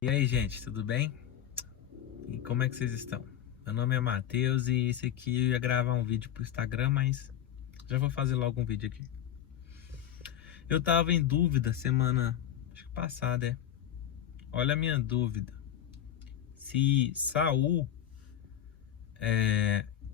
E aí, gente, tudo bem? E como é que vocês estão? Meu nome é Matheus e esse aqui eu ia gravar um vídeo pro Instagram, mas já vou fazer logo um vídeo aqui. Eu tava em dúvida semana, acho que passada, Olha a minha dúvida. Se Saul,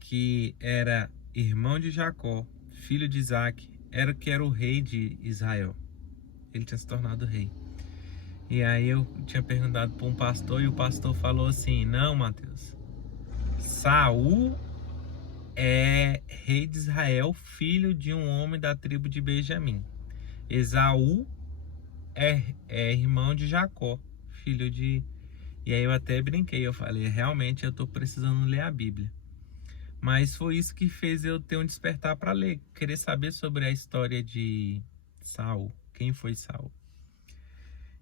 que era irmão de Jacó, filho de Isaac, era o rei de Israel. Ele tinha se tornado rei. E aí eu tinha perguntado para um pastor e o pastor falou assim: "Não, Matheus. Saul é rei de Israel, filho de um homem da tribo de Benjamim. Esaú é irmão de Jacó, filho de..." E aí eu até brinquei, eu falei, realmente eu tô precisando ler a Bíblia. Mas foi isso que fez eu ter um despertar para ler, querer saber sobre a história de Saul, quem foi Saul.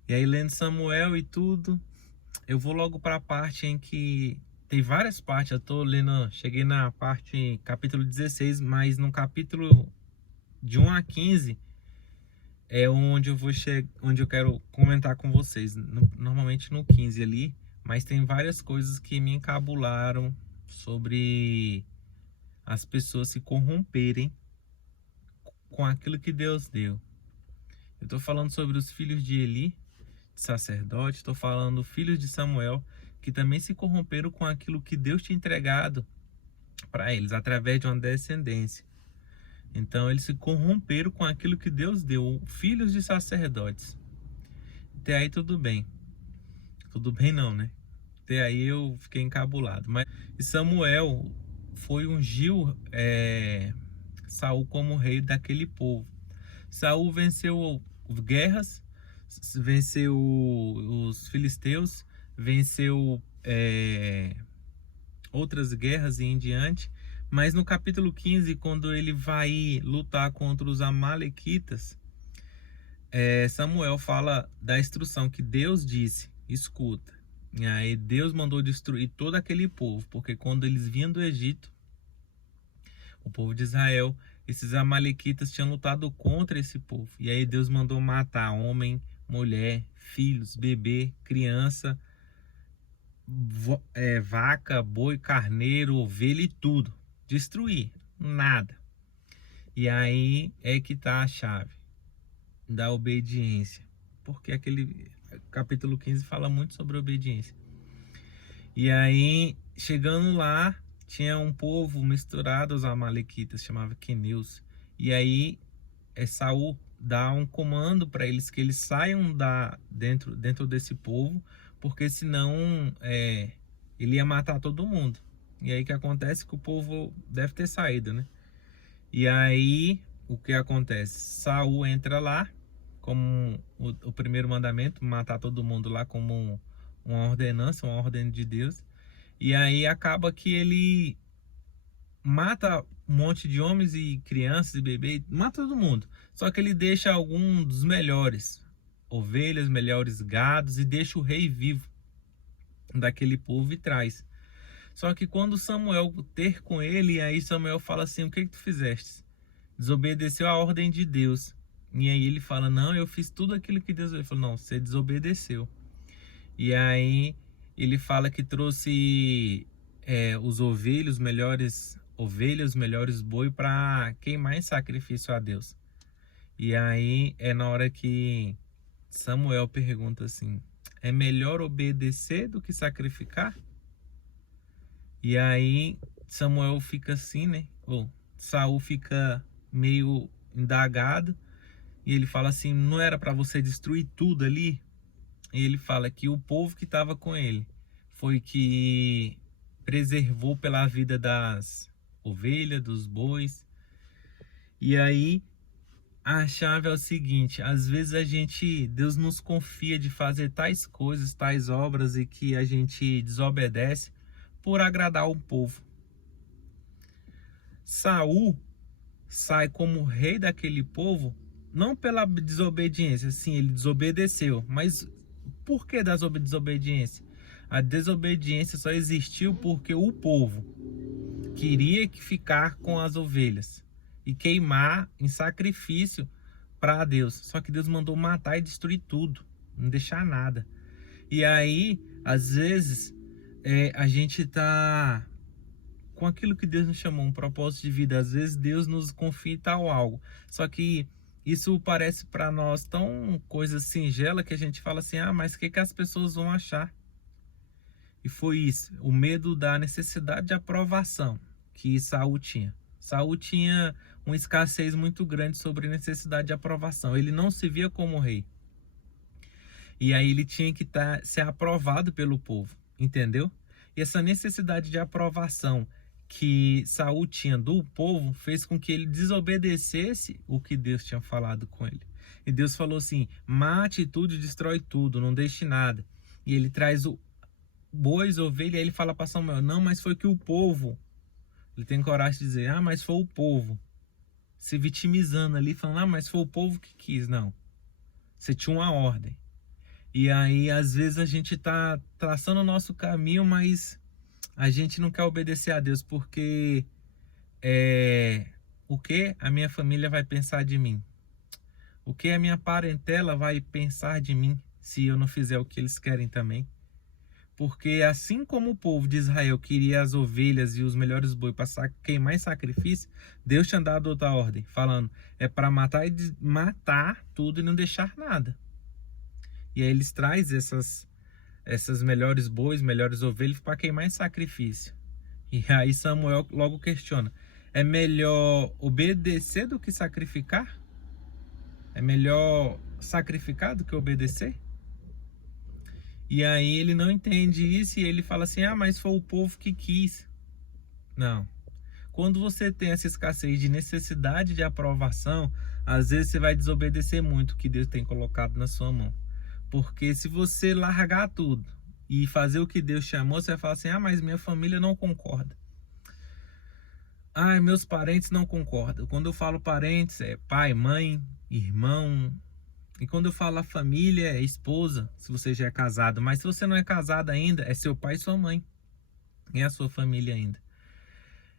E aí lendo Samuel e tudo, eu vou logo para a parte em que tem várias partes. Eu tô lendo, cheguei na parte capítulo 16, mas no capítulo de 1 a 15 é onde onde eu quero comentar com vocês. Normalmente no 15 ali, mas tem várias coisas que me encabularam sobre as pessoas se corromperem com aquilo que Deus deu. Eu tô falando sobre os filhos de Eli, sacerdote, estou falando filhos de Samuel, que também se corromperam com aquilo que Deus tinha entregado para eles, através de uma descendência. Então eles se corromperam com aquilo que Deus deu, filhos de sacerdotes. Até aí tudo bem. Tudo bem não, né? Até aí eu fiquei encabulado. Mas Samuel foi ungiu Saul como rei daquele povo. Saul venceu guerras, venceu os filisteus, venceu outras guerras e em diante. Mas no capítulo 15, quando ele vai lutar contra os amalequitas, Samuel fala da instrução que Deus disse: escuta. E aí Deus mandou destruir todo aquele povo, porque quando eles vinham do Egito, o povo de Israel, esses amalequitas tinham lutado contra esse povo. E aí Deus mandou matar homem, mulher, filhos, bebê, criança, vaca, boi, carneiro, ovelha e tudo. Destruir, nada. E aí é que tá a chave da obediência. Porque aquele capítulo 15 fala muito sobre obediência. E aí, chegando lá, tinha um povo misturado aos amalequitas, chamava Queneus. E aí, Saul dá um comando para eles que eles saiam dentro desse povo, porque senão ele ia matar todo mundo. E aí que acontece que o povo deve ter saído, né? E aí, o que acontece? Saul entra lá, como o primeiro mandamento, matar todo mundo lá como uma ordenança, uma ordem de Deus. E aí acaba que ele mata um monte de homens e crianças e bebês, mata todo mundo. Só que ele deixa alguns dos melhores, ovelhas, melhores gados, e deixa o rei vivo daquele povo e traz. Só que quando Samuel ter com ele, aí Samuel fala assim: o que tu fizeste? Desobedeceu a ordem de Deus. E aí ele fala: não, eu fiz tudo aquilo que Deus... Ele falou: não, você desobedeceu. E aí ele fala que trouxe os melhores boi para queimar em sacrifício a Deus. E aí é na hora que Samuel pergunta assim: é melhor obedecer do que sacrificar? E aí Samuel fica assim, né? Ou Saul fica meio indagado e ele fala assim: não era para você destruir tudo ali? E ele fala que o povo que estava com ele foi que preservou pela vida das ovelhas, dos bois. E aí a chave é o seguinte: às vezes Deus nos confia de fazer tais coisas, tais obras, e que a gente desobedece por agradar o povo. Saul sai como rei daquele povo não pela desobediência, sim, ele desobedeceu, mas por que da desobediência? A desobediência só existiu porque o povo queria ficar com as ovelhas e queimar em sacrifício para Deus. Só que Deus mandou matar e destruir tudo, não deixar nada. E aí, às vezes, a gente tá com aquilo que Deus nos chamou, um propósito de vida. Às vezes Deus nos confia em tal algo. Só que isso parece para nós tão coisa singela que a gente fala assim: ah, mas o que que as pessoas vão achar? E foi isso, o medo da necessidade de aprovação que Saul tinha. Saul tinha uma escassez muito grande sobre a necessidade de aprovação. Ele não se via como rei. E aí ele tinha que ser aprovado pelo povo, entendeu? E essa necessidade de aprovação que Saul tinha do povo fez com que ele desobedecesse o que Deus tinha falado com ele. E Deus falou assim: mate tudo, destrói tudo, não deixe nada. E ele traz o bois, ovelha, e aí ele fala para Samuel: não, mas foi que o povo. Ele tem coragem de dizer: ah, mas foi o povo. Se vitimizando ali, falando: ah, mas foi o povo que quis. Não. Você tinha uma ordem. E aí, às vezes, a gente tá traçando o nosso caminho, mas a gente não quer obedecer a Deus, porque o que a minha família vai pensar de mim? O que a minha parentela vai pensar de mim se eu não fizer o que eles querem também? Porque assim como o povo de Israel queria as ovelhas e os melhores bois para queimar em sacrifício, Deus tinha dado outra ordem, falando: é para matar e matar tudo e não deixar nada. E aí eles trazem essas melhores bois, melhores ovelhas para queimar em sacrifício. E aí Samuel logo questiona: é melhor obedecer do que sacrificar? É melhor sacrificar do que obedecer? E aí ele não entende isso e ele fala assim: ah, mas foi o povo que quis. Não. Quando você tem essa escassez de necessidade de aprovação, às vezes você vai desobedecer muito o que Deus tem colocado na sua mão. Porque se você largar tudo e fazer o que Deus chamou, você vai falar assim: ah, mas minha família não concorda. Ah, meus parentes não concordam. Quando eu falo parentes, é pai, mãe, irmão. E quando eu falo família, é esposa, se você já é casado. Mas se você não é casado ainda, é seu pai e sua mãe. É a sua família ainda.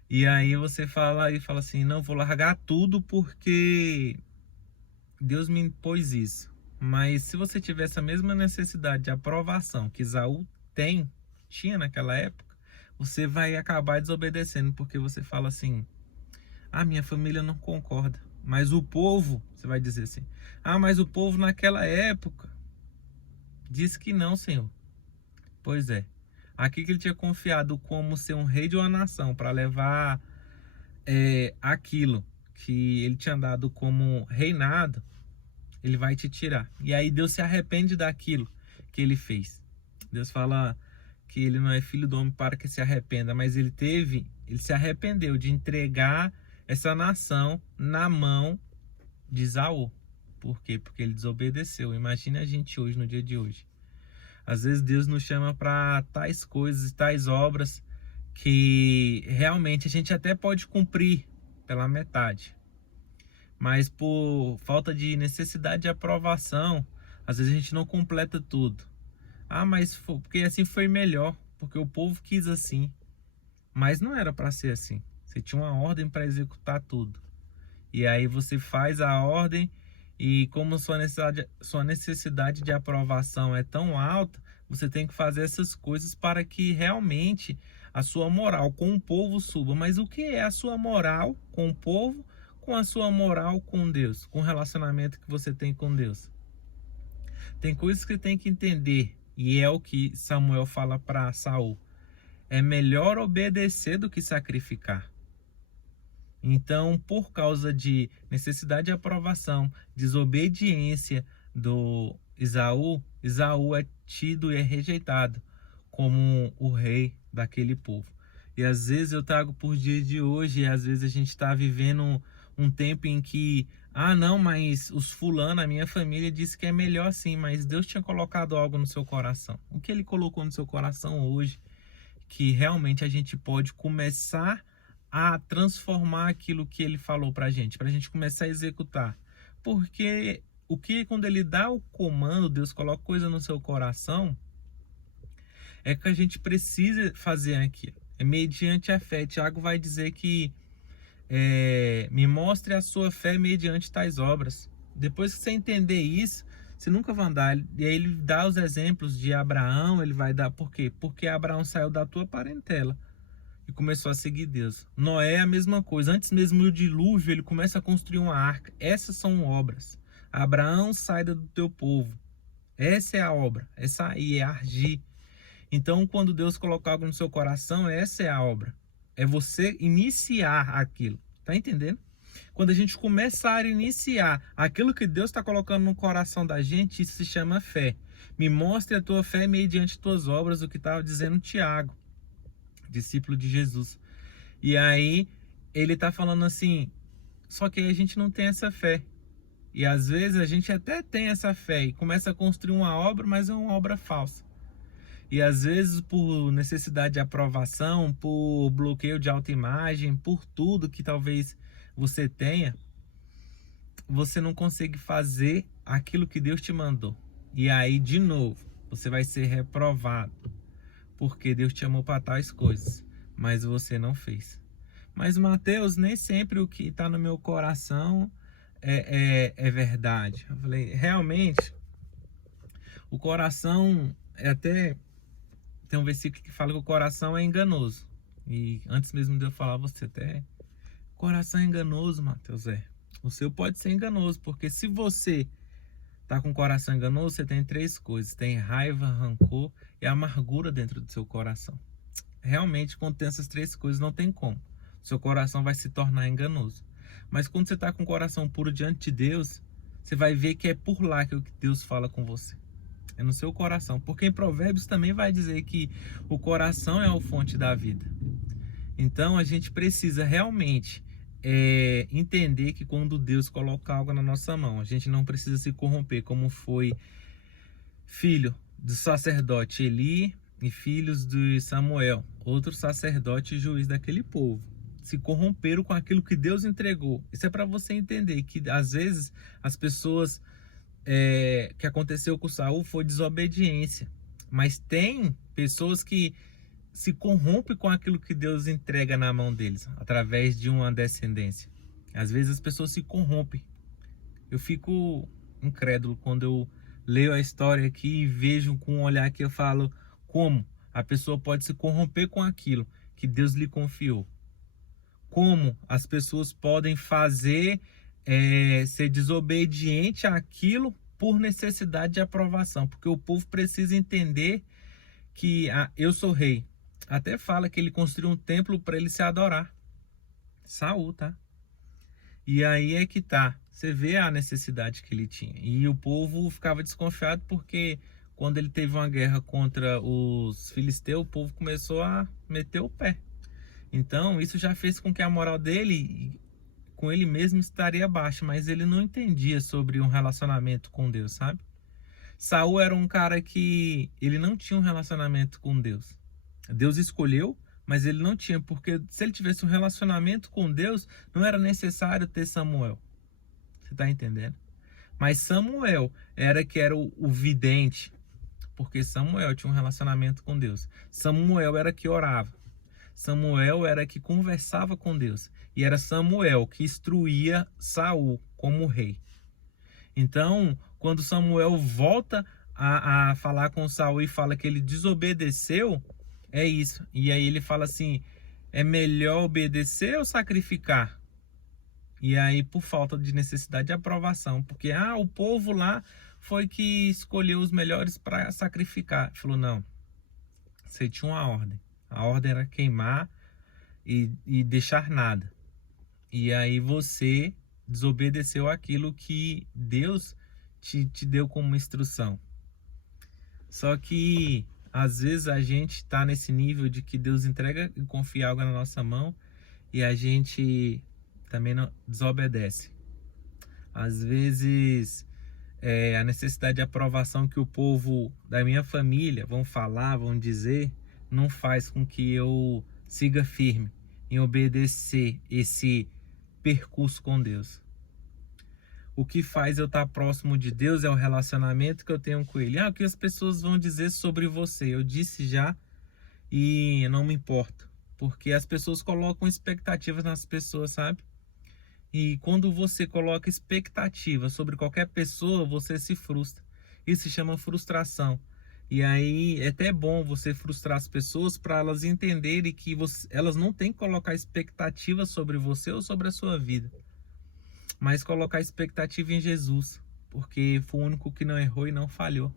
E aí você fala assim: não, vou largar tudo porque Deus me impôs isso. Mas se você tiver essa mesma necessidade de aprovação que Saul tinha naquela época, você vai acabar desobedecendo, porque você fala assim: ah, minha família não concorda. Mas o povo, você vai dizer assim: ah, mas o povo naquela época disse que não, Senhor. Pois é. Aqui que ele tinha confiado como ser um rei de uma nação para levar aquilo que ele tinha dado como reinado, ele vai te tirar. E aí Deus se arrepende daquilo que ele fez. Deus fala que ele não é filho do homem para que se arrependa, mas ele se arrependeu de entregar essa nação na mão de Saul. Por quê? Porque ele desobedeceu. Imagina a gente hoje, no dia de hoje. Às vezes Deus nos chama para tais coisas, tais obras que realmente a gente até pode cumprir pela metade, mas por falta de necessidade de aprovação, às vezes a gente não completa tudo. Ah, mas porque assim foi melhor, porque o povo quis assim. Mas não era para ser assim. Você tinha uma ordem para executar tudo. E aí você faz a ordem e como sua necessidade de aprovação é tão alta, você tem que fazer essas coisas para que realmente a sua moral com o povo suba. Mas o que é a sua moral com o povo, com a sua moral com Deus, com o relacionamento que você tem com Deus? Tem coisas que tem que entender, e é o que Samuel fala para Saul: é melhor obedecer do que sacrificar. Então, por causa de necessidade de aprovação, desobediência do Esaú é tido e é rejeitado como o rei daquele povo. E às vezes eu trago por dia de hoje, e às vezes a gente está vivendo um tempo em que, ah, não, mas os fulano, a minha família disse que é melhor assim, mas Deus tinha colocado algo no seu coração. O que ele colocou no seu coração hoje, que realmente a gente pode começar a transformar aquilo que ele falou para a gente começar a executar. Porque quando ele dá o comando, Deus coloca coisa no seu coração, é que a gente precisa fazer aquilo. É mediante a fé. Tiago vai dizer que me mostre a sua fé mediante tais obras. Depois que você entender isso, você nunca vai andar. E aí ele dá os exemplos de Abraão, ele vai dar por quê? Porque Abraão saiu da tua parentela e começou a seguir Deus. Noé é a mesma coisa. Antes mesmo do dilúvio, ele começa a construir uma arca. Essas são obras. Abraão, saia do teu povo. Essa é a obra. Essa aí é agir. Então, quando Deus colocar algo no seu coração, essa é a obra. É você iniciar aquilo. Tá entendendo? Quando a gente começar a iniciar aquilo que Deus está colocando no coração da gente, isso se chama fé. Me mostre a tua fé mediante tuas obras, o que estava dizendo Tiago, discípulo de Jesus. E aí ele está falando assim, só que aí a gente não tem essa fé. E às vezes a gente até tem essa fé e começa a construir uma obra, mas é uma obra falsa. E às vezes por necessidade de aprovação, por bloqueio de autoimagem, por tudo que talvez você tenha, você não consegue fazer aquilo que Deus te mandou. E aí, de novo, você vai ser reprovado, porque Deus te chamou para tais coisas, mas você não fez. Mas, Mateus, nem sempre o que está no meu coração é verdade. Eu falei, realmente, o coração é até... Tem um versículo que fala que o coração é enganoso. E antes mesmo de eu falar, você até... Coração é enganoso, Mateus, O seu pode ser enganoso, porque se você tá com o coração enganoso, você tem três coisas. Tem raiva, rancor e amargura dentro do seu coração. Realmente, quando tem essas três coisas, não tem como. Seu coração vai se tornar enganoso. Mas quando você tá com o coração puro diante de Deus, você vai ver que é por lá que Deus fala com você. É no seu coração. Porque em Provérbios também vai dizer que o coração é a fonte da vida. Então, a gente precisa realmente... entender que quando Deus coloca algo na nossa mão, a gente não precisa se corromper, como foi filho do sacerdote Eli e filhos de Samuel, outro sacerdote e juiz daquele povo. Se corromperam com aquilo que Deus entregou. Isso é para você entender que às vezes as pessoas que aconteceu com Saul foi desobediência, mas tem pessoas que se corrompe com aquilo que Deus entrega na mão deles, através de uma descendência. Às vezes as pessoas se corrompem. Eu fico incrédulo quando eu leio a história aqui e vejo com um olhar que eu falo como a pessoa pode se corromper com aquilo que Deus lhe confiou. Como as pessoas podem fazer ser desobediente àquilo por necessidade de aprovação. Porque o povo precisa entender que eu sou rei. Até fala que ele construiu um templo para ele se adorar. Saul, tá? E aí é que tá. Você vê a necessidade que ele tinha. E o povo ficava desconfiado porque quando ele teve uma guerra contra os filisteus, o povo começou a meter o pé. Então isso já fez com que a moral dele, com ele mesmo, estaria baixa. Mas ele não entendia sobre um relacionamento com Deus, sabe? Saul era um cara que ele não tinha um relacionamento com Deus. Deus escolheu, mas ele não tinha, porque se ele tivesse um relacionamento com Deus, não era necessário ter Samuel. Você está entendendo? Mas Samuel era o vidente, porque Samuel tinha um relacionamento com Deus. Samuel era que orava. Samuel era que conversava com Deus. E era Samuel que instruía Saul como rei. Então, quando Samuel volta a falar com Saul e fala que ele desobedeceu, é isso. E aí ele fala assim, é melhor obedecer ou sacrificar? E aí, por falta de necessidade de aprovação, porque o povo lá foi que escolheu os melhores para sacrificar. Ele falou, não, você tinha uma ordem. A ordem era queimar e deixar nada. E aí você desobedeceu aquilo que Deus te deu como instrução. Só que às vezes a gente está nesse nível de que Deus entrega e confia algo na nossa mão e a gente também não desobedece. Às vezes a necessidade de aprovação que o povo da minha família vão falar, vão dizer, não faz com que eu siga firme em obedecer esse percurso com Deus. O que faz eu estar próximo de Deus é o relacionamento que eu tenho com Ele. O que as pessoas vão dizer sobre você? Eu disse já e não me importo. Porque as pessoas colocam expectativas nas pessoas, sabe? E quando você coloca expectativa sobre qualquer pessoa, você se frustra. Isso se chama frustração. E aí é até bom você frustrar as pessoas para elas entenderem que elas não têm que colocar expectativa sobre você ou sobre a sua vida, mas colocar expectativa em Jesus, porque foi o único que não errou e não falhou.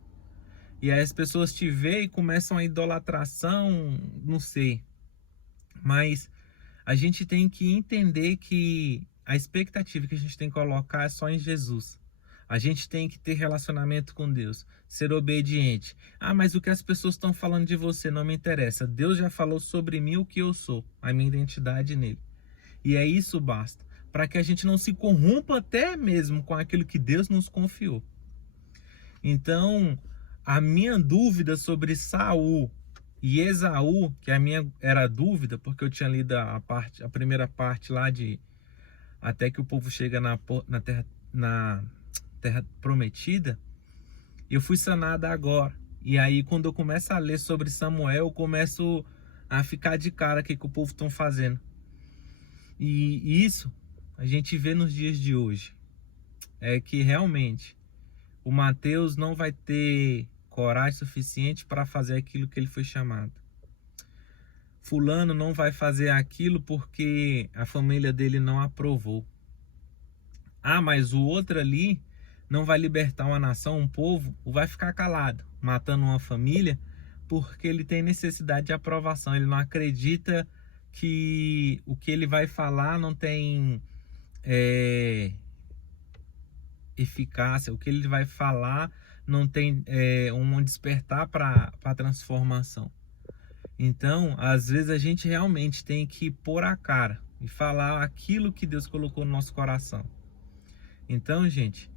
E aí as pessoas te veem e começam a idolatração, não sei. Mas a gente tem que entender que a expectativa que a gente tem que colocar é só em Jesus. A gente tem que ter relacionamento com Deus, ser obediente. Ah, mas o que as pessoas estão falando de você não me interessa. Deus já falou sobre mim o que eu sou, a minha identidade nele. E é isso basta, para que a gente não se corrompa até mesmo com aquilo que Deus nos confiou. Então, a minha dúvida sobre Saul e Esaú, que a minha era dúvida, porque eu tinha lido a primeira parte lá de até que o povo chega na terra prometida, eu fui sanada agora. E aí, quando eu começo a ler sobre Samuel, eu começo a ficar de cara o que o povo estão fazendo. E isso a gente vê nos dias de hoje. É que realmente o Mateus não vai ter coragem suficiente para fazer aquilo que ele foi chamado. Fulano não vai fazer aquilo porque a família dele não aprovou. Ah, mas o outro ali não vai libertar uma nação, um povo, ou vai ficar calado, matando uma família, porque ele tem necessidade de aprovação. Ele não acredita que o que ele vai falar não tem eficácia, o que ele vai falar não tem um despertar para a transformação. Então, às vezes a gente realmente tem que pôr a cara e falar aquilo que Deus colocou no nosso coração. Então, gente,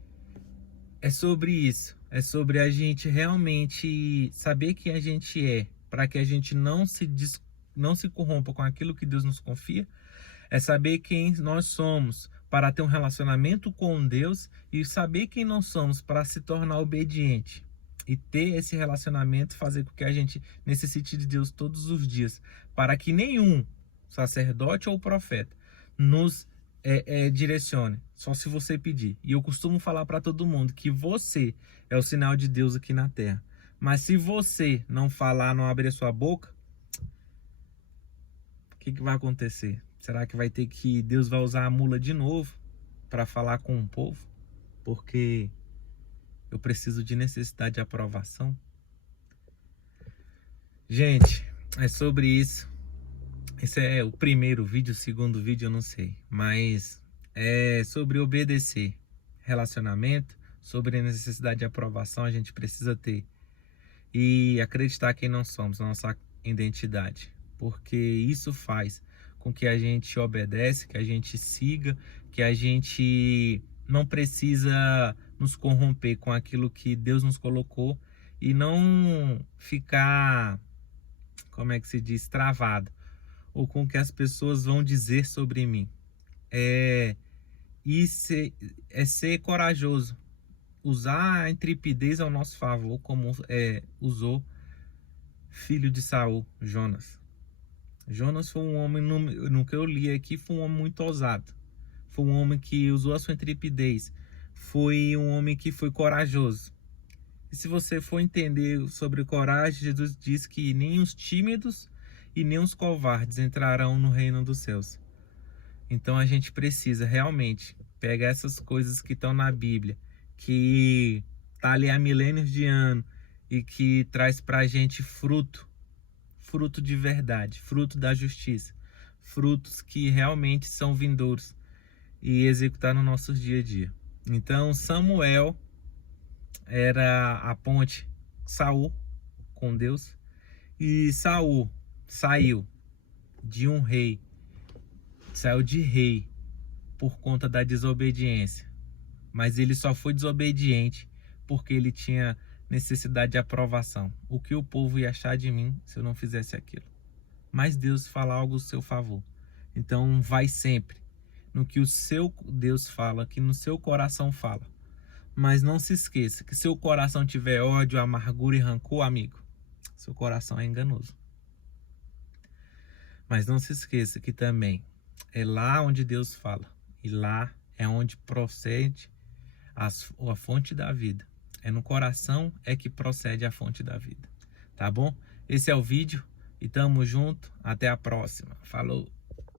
é sobre isso. É sobre a gente realmente saber quem a gente é, para que a gente não se corrompa com aquilo que Deus nos confia. É saber quem nós somos para ter um relacionamento com Deus e saber quem nós somos para se tornar obediente. E ter esse relacionamento fazer com que a gente necessite de Deus todos os dias, para que nenhum sacerdote ou profeta nos direcione, só se você pedir. E eu costumo falar para todo mundo que você é o sinal de Deus aqui na terra. Mas se você não falar, não abrir a sua boca, o que vai acontecer? Será que vai ter que Deus vai usar a mula de novo para falar com o povo? Porque eu preciso de necessidade de aprovação. Gente, é sobre isso. Esse é o primeiro vídeo, o segundo vídeo eu não sei. Mas é sobre obedecer. Relacionamento, sobre a necessidade de aprovação a gente precisa ter. E acreditar quem nós somos, nossa identidade. Porque isso faz com que a gente obedece, que a gente siga, que a gente não precisa nos corromper com aquilo que Deus nos colocou e não ficar, como é que se diz, travado, ou com o que as pessoas vão dizer sobre mim. É ser corajoso, usar a intrepidez ao nosso favor, como usou filho de Saul, Jonas. Jonas foi um homem, no que eu li aqui, foi um homem muito ousado. Foi um homem que usou a sua intrepidez. Foi um homem que foi corajoso. E se você for entender sobre coragem, Jesus diz que nem os tímidos e nem os covardes entrarão no reino dos céus. Então a gente precisa realmente pegar essas coisas que estão na Bíblia, que está ali há milênios de anos e que traz para a gente fruto de verdade, fruto da justiça, frutos que realmente são vindouros e executar no nosso dia a dia. Então Samuel era a ponte Saul com Deus, e Saul saiu de um rei, saiu de rei por conta da desobediência, mas ele só foi desobediente porque ele tinha necessidade de aprovação. O que o povo ia achar de mim se eu não fizesse aquilo? Mas Deus fala algo ao seu favor. Então vai sempre no que o seu Deus fala, que no seu coração fala. Mas não se esqueça que se o coração tiver ódio, amargura e rancor, amigo, seu coração é enganoso. Mas não se esqueça que também é lá onde Deus fala. E lá é onde procede a fonte da vida. É no coração é que procede a fonte da vida. Tá bom? Esse é o vídeo e tamo junto. Até a próxima. Falou!